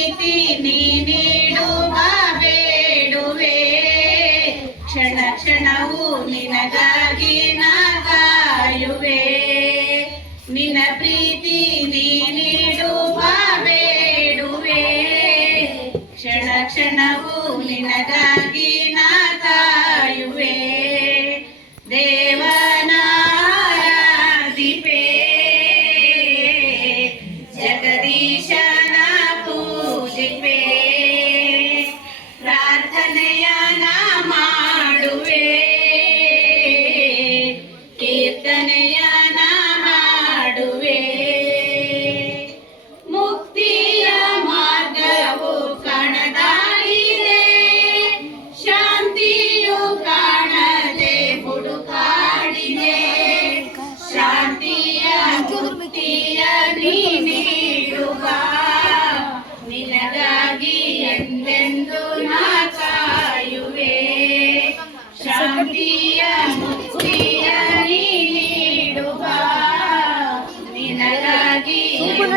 ಪ್ರೀತಿ ನೀಡುವ ಬೇಡುವೆ ಕ್ಷಣ ಕ್ಷಣವು ನಿನಗಾಗಿ ನಾಗಾಯುವೆ. ನಿನ್ನ ಪ್ರೀತಿ ನೀಡುವ ಬೇಡುವೆ ಕ್ಷಣ ಕ್ಷಣವು ನಿನಗಾಗಿ ನಾಗಾಯುವೆ. ದೇವನಾರಾಧಿಪೆ. ಜಗದೀಶ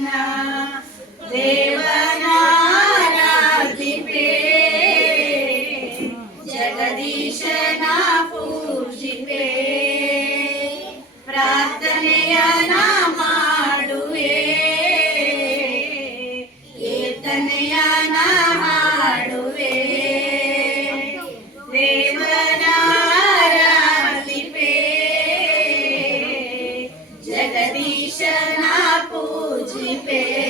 Nam. de.